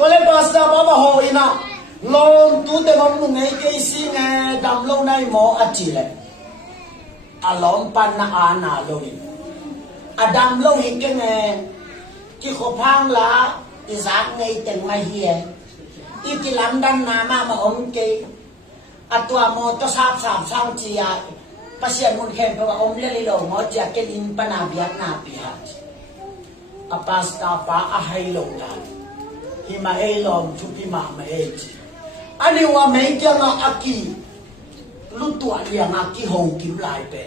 ตัวเล็กภาษาบ้าหอยนะลงตัวเต็มมุ่งไงเกสิงดำลงในหมออาจิเลยอารมณ์ปันนาอาณาลงอดำลงอีกไงที่เขาพังละอีสานไงแต่งมาเฮียอีที่ลำดันมาอมเกยตัวมอตัวสามสามจียาภาษามุนเข้มเพราะว่าอมเลี้ยลิโลมอจากเกลินปนาเบียดนาพิฮัตอปัสตาปะอาให้ลงกันHima elom chupi mama eji. Ani wa meikia nga aki lutua lia nga ki hong kim lai pe.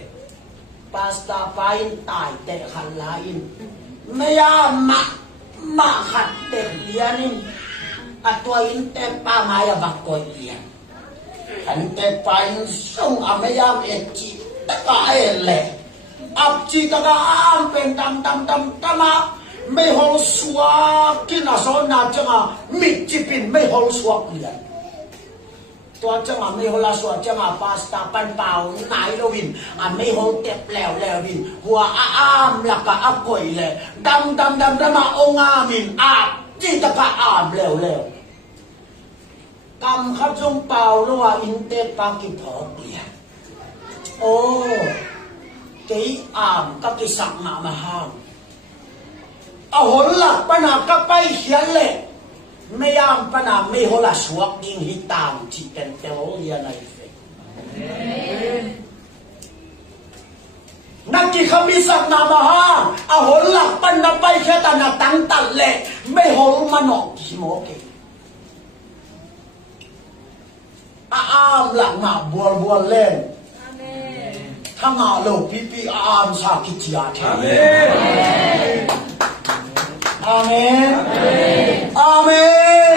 Pasta pain tai te khan lain. Meya ma khat te lianin. Atwa in te pa maya bakoi lian. An te pain song amayam eji taka ele. Apji taka am pen tam tama. ไม่หงสวกกินอาสนาจังอ่ะมิจิปินไม่หงสวกเลยตัวจังอ่ะไม่หงลาสวกจังอ่ะพาสต้าปันเปล่าไหนเราวินอ่ะไม่หงเต็บแล้ววินหัวอ้ามหลักกะอักก่อยเลยดำมาองอามินอาจีตะกะอามแล้วกำขับจงเปล่าระว่าอินเตปากิพอกเลยโอ้กี่อามกับกี่สักมาห้ามเอาหลักปนาก็ไปเขียนเลยไม่ยามปนาไม่หลักสวกยิงหิตามที่เป็นเตโอเลียนอะไรเฟนักกีฬามีสักนามาฮะเอาหลักปนาไปแค่ตานาตั้งตัดเลยไม่หลมันออกที่โมเกอามหลังมาบัวเล่นถ้างาโลพี่อามสากิจยาเทAmen. Amen.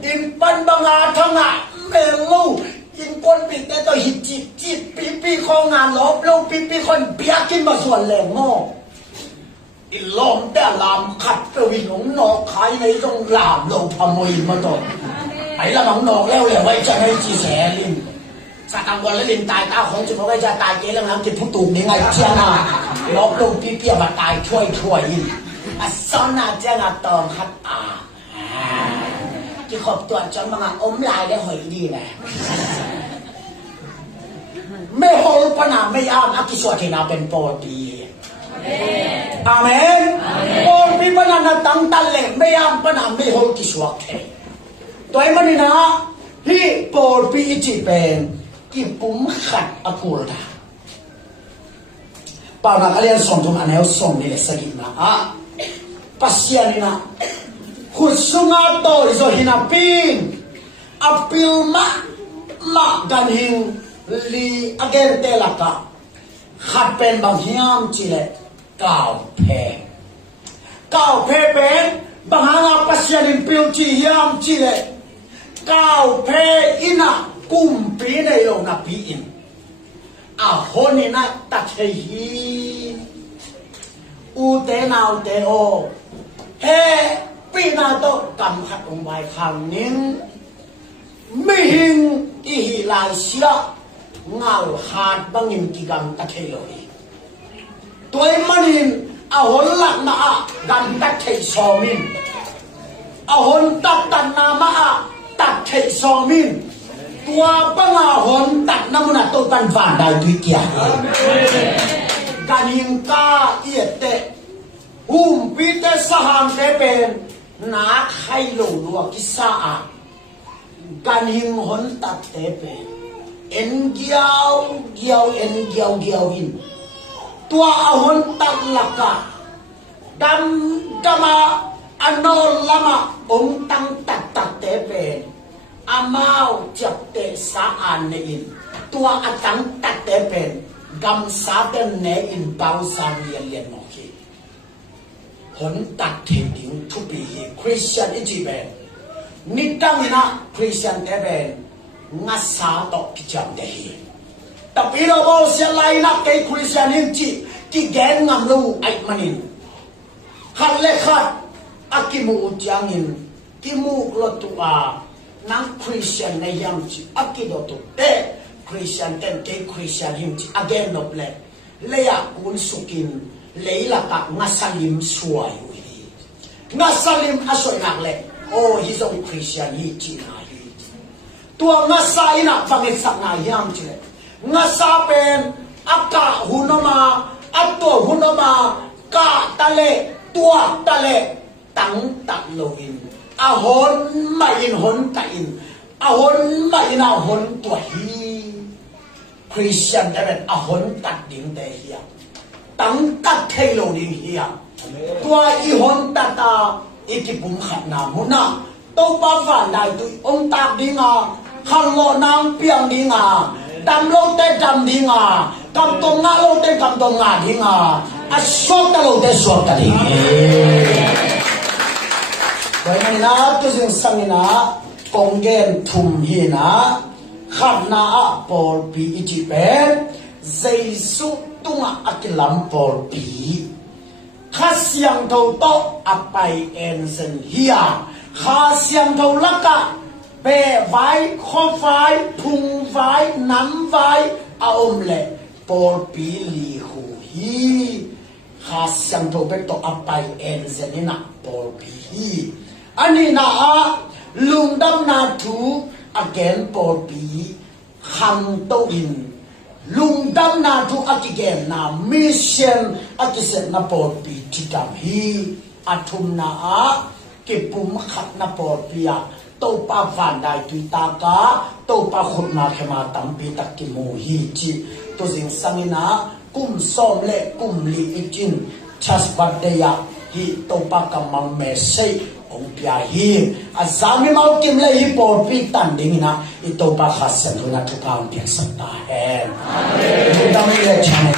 In pan banga thanga melu in pon pit te to hit chip pipi ของงานลบลงปีคนเบียกินมาส่วนแหลงโง่อีลมแต่ลามขัดไปวิ่งหงนอกขายในต้องลามลงพมวยมาตอนไอ้ละหนองนอกแล้วเลยไว้จะให้จีแสลินสักกลางวันแล้วลินตายตาของจะมาไว้จะตายเจ๊แล้วน้ำจะผู้ตูกยังไงเชี่ยนาลบลงปีมาตายช่วยอินซ้อนนาเจ้าตองคัดที่ขอบตัวจนบางอมลายได้หอยดีนะไม่โหดปนาไม่อ้ามอักษรที่นาเป็นโปรตีอาเมนโปรตีปนาตั้งตันเลยไม่อ้ามปนาไม่โหดที่สวกเทตัวมันนี่นะที่โปรตีจีเป็นที่ปุ่มขัดอกูลดาป่าวนักเรียนส่งทุนอันนี้ส่งนี่เลยสกิมาปัสยานี่นะคุณสุงาโตอิโซฮินาปินอพิลมากันหิงลีอเกนเตลักะขัดเป็นบางยามจีเลก้าวเพเป็นบางหางปัสยานิพิลจียามจีเลก้าวเพอินะกุมปีในโลกนับปีอินอาโหนี่นะตัดเฮีอูเตนาอูเตโอเฮปีนาโตกำขัดองไว้ครั้งนี้ไม่หิงอีหิลายเสียเงาหาดบังอิมกิกัมตะเคโลยตัวมันหินอาหนหลักมาดันตะเคซอมินอาหนตัดนามาตัดเคซอมินตัวปังอาหนตัดน้ำมันตัวตันฝันได้ดุยเกียร์กันหิงกาเอียเตปีเตสหามเตเป็นนาไข่โลลัวกิสากันหิงหนตัดเตเป็นเอ็นเกียวอินตัวอาหนตัดลักะดำมาอันโนลมาตั้งตัดเตเป็นอามาวจับเตสาอันเนอินตัวอัตังตัดเตเป็นกำสาเตนเนอินบางสามเลียนโอเคหนตัดเทดิ้งทุบีคริสเตียนอิจิเบนนิตังนะคริสเตียนเตเบนงัสสาตอกพิจามเดฮีแต่ปีเราบอกเสียไลนักเกย์คริสเตียนอิจิที่แกนงามลูไอ้มันินขัดเล็กขัดอากิมูจางอินกิมูกลตัวนังคริสเตียนในยังจิอากิโดตุเตคริสเตียนเต็มเกย์คริสเตียนหิมจิอาเกนนบเลเลียกุนสุกินLeila ka ngasalim suay uli. Ngasalim asoy nakle. Oh, he's a Christian. He china he. Tua ngasay na pangitsak na hiyam chile. Ngasapen aka hunoma ato hunoma ka tale tua tale tang takloin. Ahon main hon kain. Ahon main ahon tuahi. Christian dapat ahon tak ding deh hiyam. ตั้งตัดเทโลนิเฮียตัวอีหนตัดอีที่ปุ่มขัดนามุนะตัวป้าฝันได้ตัวองตักดิงขังโลนางเปียงดิงดำโลเตดำดิงกำตงงาโลเตกำตงงาดิงสวดตะโลเตสวดตะดิโดยมันนะตัวสิ่งสังนะกงเกนทุ่มฮีนะขัดนาปอลปีอิจิเป็นเจสุtunga akilam por pi khasyang thau to apai ensen hia khasyang thau laka be vai kho vai phung vai nam vai aom le por pi li hu hi khasyang thau be to apai ensen ina por pi hi ani na lungdam na thu again por pi kham to in lungdam na tu akigen na mission akiset na por pi tikam hi athum na kipum khat na por pia to pa van dai tu ta ka to pa khut na khema tam pi tak ki mo hi chi to jing samina kum som le kum li itin chas badeya hi to pa kamang me sei ong pia hi azami mau kim le hi por pi tan ding na ito pa khasan na tu kaun tiak sa ta hen amen